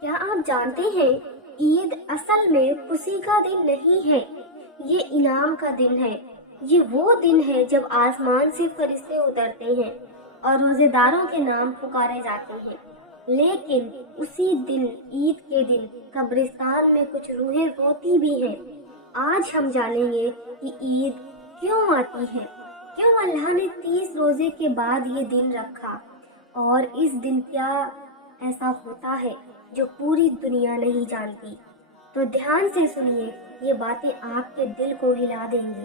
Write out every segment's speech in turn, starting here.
کیا آپ جانتے ہیں عید اصل میں خوشی کا دن نہیں ہے، یہ انعام کا دن ہے۔ یہ وہ دن ہے جب آسمان سے فرشتے اترتے ہیں اور روزے داروں کے نام پکارے جاتے ہیں۔ لیکن اسی دن، عید کے دن، قبرستان میں کچھ روحیں روتی بھی ہیں۔ آج ہم جانیں گے کہ عید کیوں آتی ہے، کیوں اللہ نے 30 روزے کے بعد یہ دن رکھا، اور اس دن کیا ایسا ہوتا ہے جو پوری دنیا نہیں جانتی۔ تو دھیان سے سنیے، یہ باتیں آپ کے دل کو ہلا دیں گی۔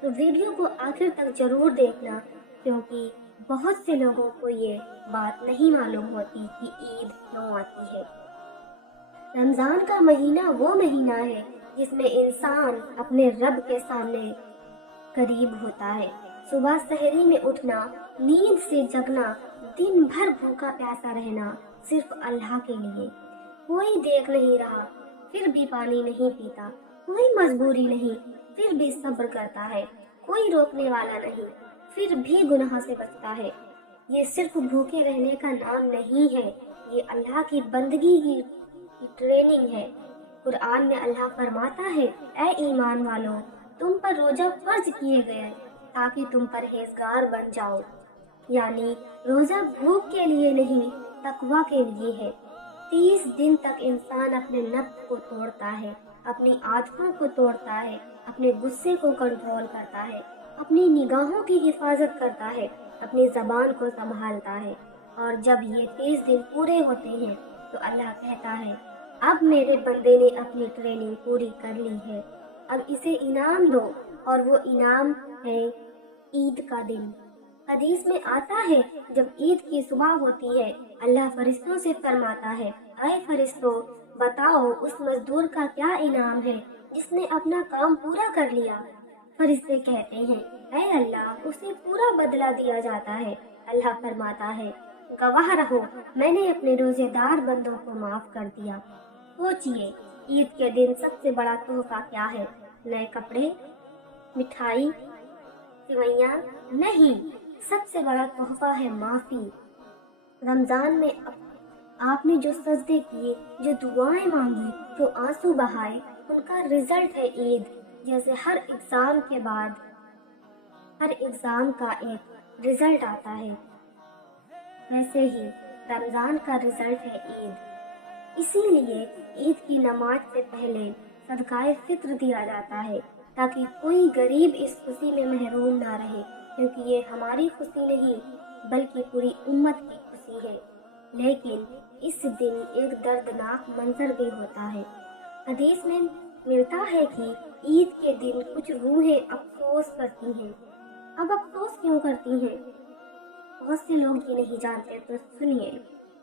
تو ویڈیو کو آخر تک ضرور دیکھنا، کیونکہ بہت سے لوگوں کو یہ بات نہیں معلوم ہوتی کہ عید کیوں آتی ہے۔ رمضان کا مہینہ وہ مہینہ ہے جس میں انسان اپنے رب کے سامنے قریب ہوتا ہے۔ صبح سحری میں اٹھنا، نیند سے جگنا، دن بھر بھوکا پیاسا رہنا، صرف اللہ کے لیے۔ کوئی دیکھ نہیں رہا پھر بھی پانی نہیں پیتا، کوئی مجبوری نہیں پھر بھی صبر کرتا ہے، کوئی روکنے والا نہیں پھر بھی گناہ سے بچتا ہے۔ یہ صرف بھوکے رہنے کا نام نہیں ہے، یہ اللہ کی بندگی کی ٹریننگ ہے۔ قرآن میں اللہ فرماتا ہے، اے ایمان والو، تم پر روزہ فرض کیے گئے تاکہ تم پرہیزگار بن جاؤ۔ یعنی روزہ بھوک کے لیے نہیں، تقویٰ کے لیے ہے۔ 30 دن تک انسان اپنے نفس کو توڑتا ہے، اپنی عادتوں کو توڑتا ہے، اپنے غصے کو کنٹرول کرتا ہے، اپنی نگاہوں کی حفاظت کرتا ہے، اپنی زبان کو سنبھالتا ہے، اور جب یہ 30 دن پورے ہوتے ہیں تو اللہ کہتا ہے، اب میرے بندے نے اپنی ٹریننگ پوری کر لی ہے، اب اسے انعام دو، اور وہ انعام ہے عید کا دن۔ حدیث میں آتا ہے، جب عید کی صبح ہوتی ہے، اللہ فرشتوں سے فرماتا ہے، اے فرشتوں، بتاؤ اس مزدور کا کیا انعام ہے جس نے اپنا کام پورا کر لیا۔ فرشتے کہتے ہیں، اے اللہ، اسے پورا بدلہ دیا جاتا ہے۔ اللہ فرماتا ہے، گواہ رہو، میں نے اپنے روزے دار بندوں کو معاف کر دیا۔ سوچئے، عید کے دن سب سے بڑا تحفہ کیا ہے؟ نئے کپڑے، مٹھائی، سوئیاں؟ نہیں، سب سے بڑا تحفہ ہے معافی۔ رمضان میں آپ نے جو سجدے کیے، جو دعائیں مانگی، جو آنسو بہائے، ان کا رزلٹ ہے عید۔ جیسے ہر ایگزام کے بعد ہر ایگزام کا ایک رزلٹ آتا ہے، ویسے ہی رمضان کا رزلٹ ہے عید۔ اسی لیے عید کی نماز سے پہلے صدقہ فطر دیا جاتا ہے، تاکہ کوئی غریب اس خوشی میں محروم نہ رہے، کیونکہ یہ ہماری خوشی نہیں بلکہ پوری امت کی خوشی ہے۔ لیکن اس دن ایک دردناک منظر بھی ہوتا ہے۔ حدیث میں ملتا ہے کہ عید کے دن کچھ روحیں افسوس کرتی ہیں۔ اب افسوس کیوں کرتی ہیں؟ بہت سے لوگ یہ نہیں جانتے، تو سنیے،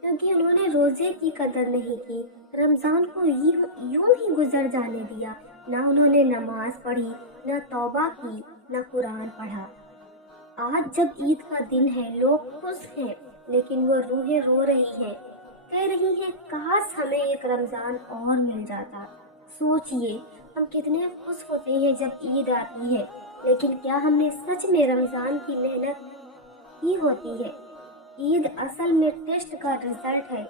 کیونکہ انہوں نے روزے کی قدر نہیں کی، رمضان کو یوں ہی گزر جانے دیا، نہ انہوں نے نماز پڑھی، نہ توبہ کی، نہ قرآن پڑھا۔ آج جب عید کا دن ہے، لوگ خوش ہیں، لیکن وہ روحیں رو رہی ہیں، کہہ رہی ہیں، کاش ہمیں ایک رمضان اور مل جاتا۔ سوچئے، ہم کتنے خوش ہوتے ہیں جب عید آتی ہے، لیکن کیا ہم نے سچ میں رمضان کی محنت کی ہوتی ہے؟ عید اصل میں ٹیسٹ کا رزلٹ ہے۔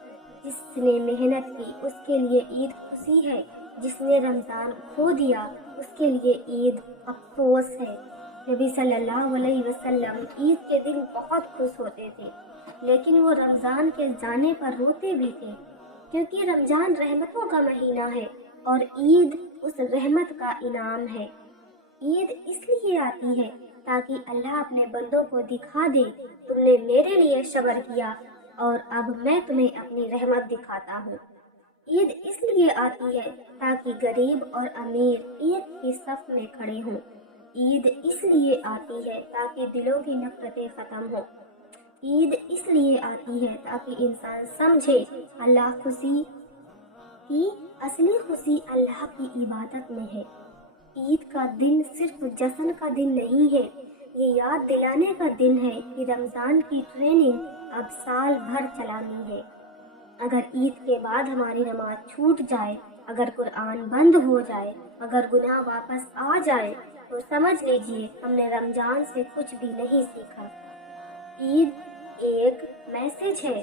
جس نے محنت کی اس کے لیے عید خوشی ہے، جس نے رمضان کھو دیا اس کے لیے عید افسوس ہے۔ نبی صلی اللہ علیہ وسلم عید کے دن بہت خوش ہوتے تھے، لیکن وہ رمضان کے جانے پر روتے بھی تھے، کیونکہ رمضان رحمتوں کا مہینہ ہے اور عید اس رحمت کا انعام ہے۔ عید اس لیے آتی ہے تاکہ اللہ اپنے بندوں کو دکھا دے، تم نے میرے لیے صبر کیا اور اب میں تمہیں اپنی رحمت دکھاتا ہوں۔ عید اس لیے آتی ہے تاکہ غریب اور امیر عید کی صف میں کھڑے ہوں۔ عید اس لیے آتی ہے تاکہ دلوں کی نفرتیں ختم ہوں۔ عید اس لیے آتی ہے تاکہ انسان سمجھے اللہ خوشی کی اصلی خوشی اللہ کی عبادت میں ہے۔ عید کا دن صرف جشن کا دن نہیں ہے، یہ یاد دلانے کا دن ہے کہ رمضان کی ٹریننگ اب سال بھر چلانی ہے۔ اگر عید کے بعد ہماری نماز چھوٹ جائے، اگر قرآن بند ہو جائے، اگر گناہ واپس آ جائے، تو سمجھ لیجئے ہم نے رمضان سے کچھ بھی نہیں سیکھا۔ عید ایک میسج ہے